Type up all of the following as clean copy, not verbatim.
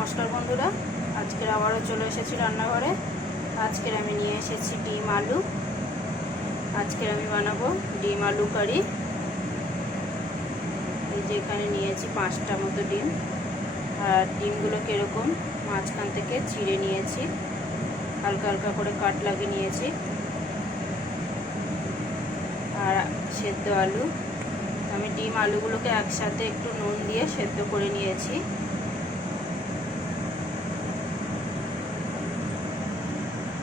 নমস্কার বন্ধুরা, আজকের আবারও চলে এসেছি রান্নাঘরে। আজকের আমি নিয়ে এসেছি ডিম আলু। আজকের আমি বানাবো ডিম আলু কারি। এই যে এখানে নিয়েছি 5টা মতো ডিম, আর ডিমগুলোকে এরকম মাঝখান থেকে চিড়ে নিয়েছি, হালকা হালকা করে কাট লাগিয়ে নিয়েছি। আর সেদ্ধ আলু, আমি ডিম আলুগুলোকে একসাথে একটু নুন দিয়ে সেদ্ধ করে নিয়েছি।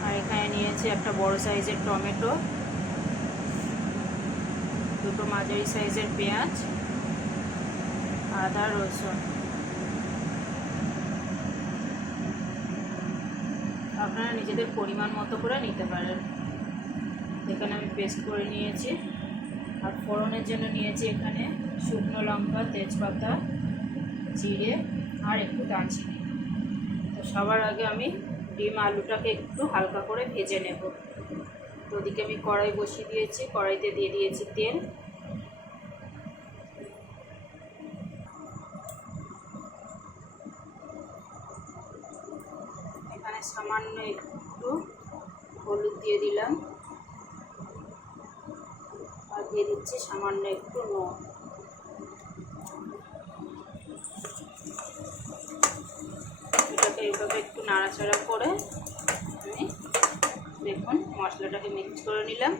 আর এখানে নিয়েছি একটা বড় সাইজের টমেটো, দুটো মাঝারি সাইজের পেঁয়াজ, আদা রসুন। আপনারা নিজেদের পরিমাণ মতো করে নিতে পারেন। এখানে আমি পেস্ট করে নিয়েছি। আর ফোড়নের জন্য নিয়েছি এখানে শুকনো লঙ্কা, তেজপাতা, জিরে আর একটু দারচিনি। তো সবার আগে আমি ডিম আলুটাকে একটু হালকা করে ভেজে নেব। তো ওদিকে আমি কড়াই বসিয়ে দিয়েছি, কড়াইতে দিয়ে দিয়েছি তেল। এখানে সামান্য একটু হলুদ দিয়ে দিলাম, আর দিয়ে দিচ্ছি সামান্য একটু নুন। এটাকে এইভাবে একটু নাড়াচাড়া করে আমি দেখুন মশলাটাকে মিক্স করে নিলাম।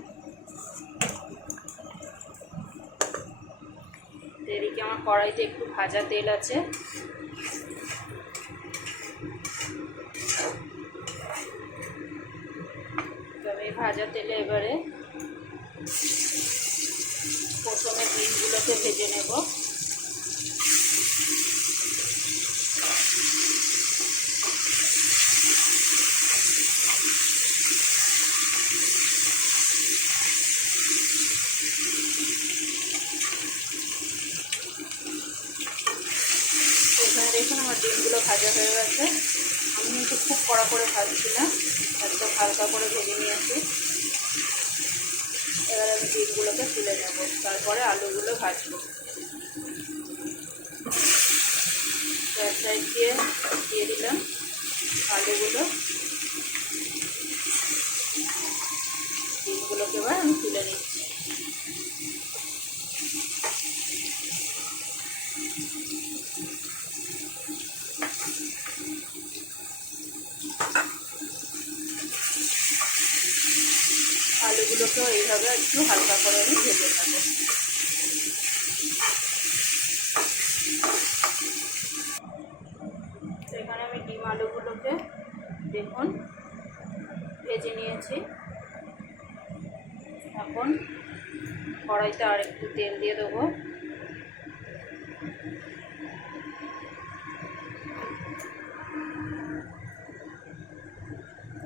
এদিকে আমার কড়াইতে একটু ভাজা তেল আছে, তবে এই ভাজা তেলে এবারে প্রথমে ডিমগুলোকে ভেজে নেব। এখানে দেখুন আমার ডিমগুলো ভাজা হয়ে গেছে। আমি কিন্তু খুব কড়া করে ভাজছি না, একদম হালকা করে ভেজে নিয়েছি। এবার আমি ডিমগুলোকে তুলে নেব, তারপরে আলুগুলো ভাজবো। এক সাইড দিয়ে দিলাম আলুগুলো, ডিমগুলোকে এবার আমি তুলে নিচ্ছি। আলুগুলোকেও এইভাবে একটু হালকা করে আমি ভেজে নেব। এখানে আমি ডিম আলুগুলোকে দেখুন ভেজে নিয়েছি। এখন কড়াইতে আর একটু তেল দিয়ে দেবো।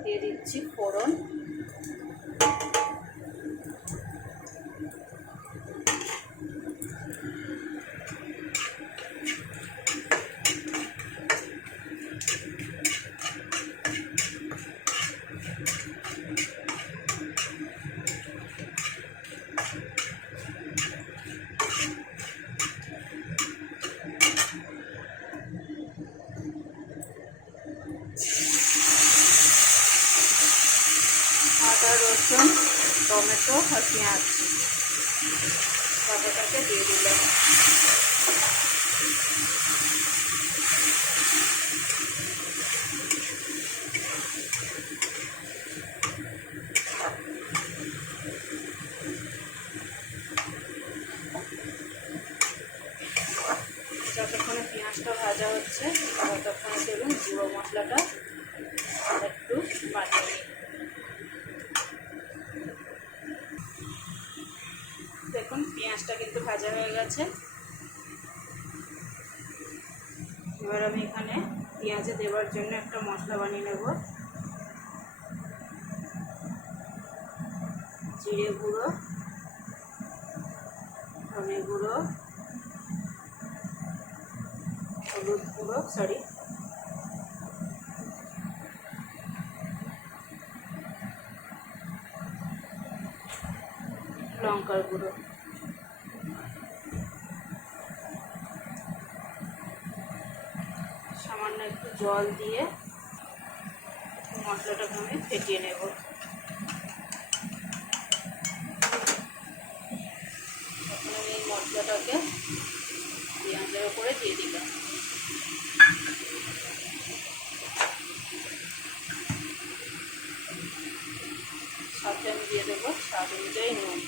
দিয়ে দিচ্ছি ফোড়ন, আদা রসুন, টমেটো আর পেঁয়াজ বাটাটাকে দিয়ে দিলাম। যতক্ষণে পেঁয়াজটা ভাজা হচ্ছে ততক্ষণে চলুন গুঁড়ো মশলাটা একটু বানিয়ে নিই। দেখুন পেঁয়াজটা কিন্তু ভাজা হয়ে গেছে। এবার আমি এখানে পেঁয়াজে দেওয়ার জন্য একটা মশলা বানিয়ে নেব। জিরে গুঁড়ো, ধনে গুঁড়ো, হলুদ গুঁড়ো, লঙ্কার গুঁড়ো, সামান্য একটু জল দিয়ে মশলাটাকে আমি ফেটিয়ে নেব। এখন আমি এই মশলাটাকে পেঁয়াজের উপরে দিয়ে দিলাম। সাথে আমি দিয়ে দেবো স্বাদ অনুযায়ী নুন।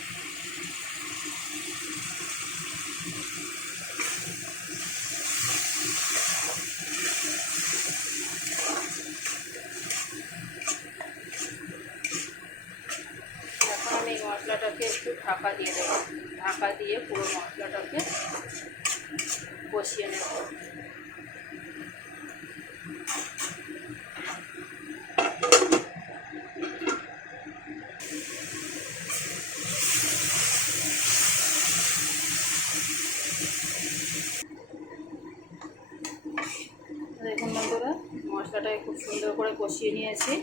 এখন আমি এই মশলাটাকে একটু ঢাকা দিয়ে দেবো। ঢাকা দিয়ে পুরো মশলাটাকে কষিয়ে নেব। দেখুন বন্ধুরা, মশলাটাকে খুব সুন্দর করে কষিয়ে নিয়েছি।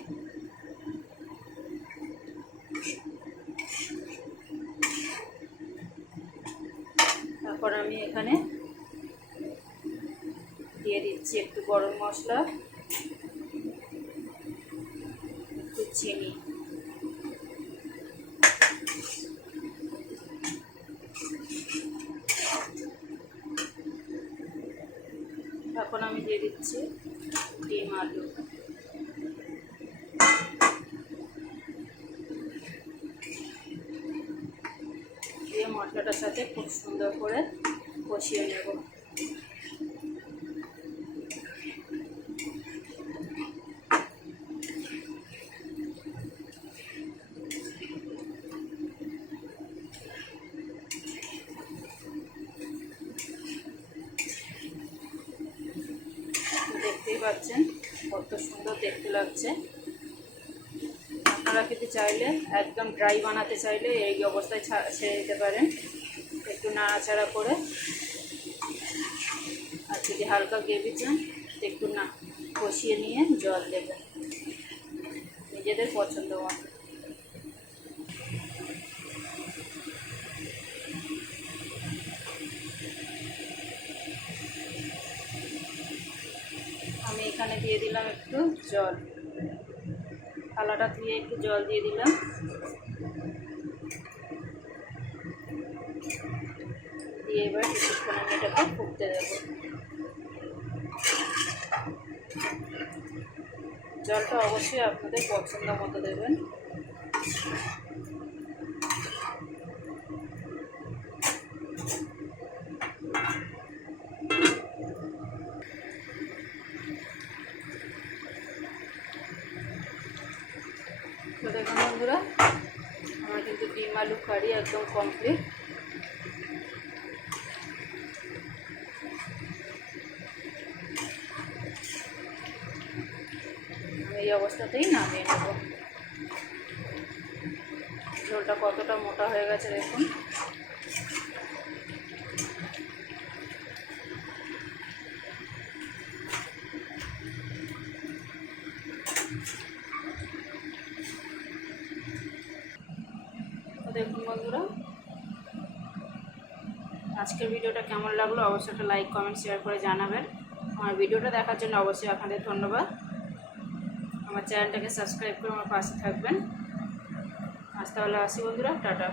তারপর আমি এখানে দিয়ে দিচ্ছি একটু গরম মশলা, একটু চিনি। এখন আমি দিয়ে দিচ্ছি ডিম আলু। দিয়ে মশলাটার সাথে খুব সুন্দর করে কষিয়ে নেব। দেখতেই পাচ্ছেন কত সুন্দর দেখতে লাগছে। আপনারা খেতে চাইলে, একদম ড্রাই বানাতে চাইলে এই অবস্থায় ছেড়ে দিতে পারেন, একটু নাড়াচাড়া করে। আর যদি হালকা গ্রেভি চান একটু না কষিয়ে নিয়ে জল দেবেন নিজেদের পছন্দ মতো। আমি এখানে দিয়ে দিলাম একটু জল, থালাটা ধুয়ে একটু জল দিয়ে দিলাম। দিয়ে এবার কিছুক্ষণ আমি এটাকে ফুটতে দেবো। জলটা অবশ্যই আপনাদের পছন্দ মতো দেবেন। তো দেখুন বন্ধুরা, আমার কিন্তু ডিম আলু কারি একদম কমপ্লিট। আমি এই অবস্থাতেই নামিয়ে নেব। ঝোলটা কতটা মোটা হয়ে গেছে দেখুন। দেখুন বন্ধুরা, আজকের ভিডিওটা কেমন লাগলো অবশ্যই একটা লাইক কমেন্ট শেয়ার করে জানাবেন। আমার ভিডিওটা দেখার জন্য অবশ্যই আপনাদের ধন্যবাদ। আমার চ্যানেলটাকে সাবস্ক্রাইব করে আমার পাশে থাকবেন। আজ তাহলে আসি বন্ধুরা, টাটা।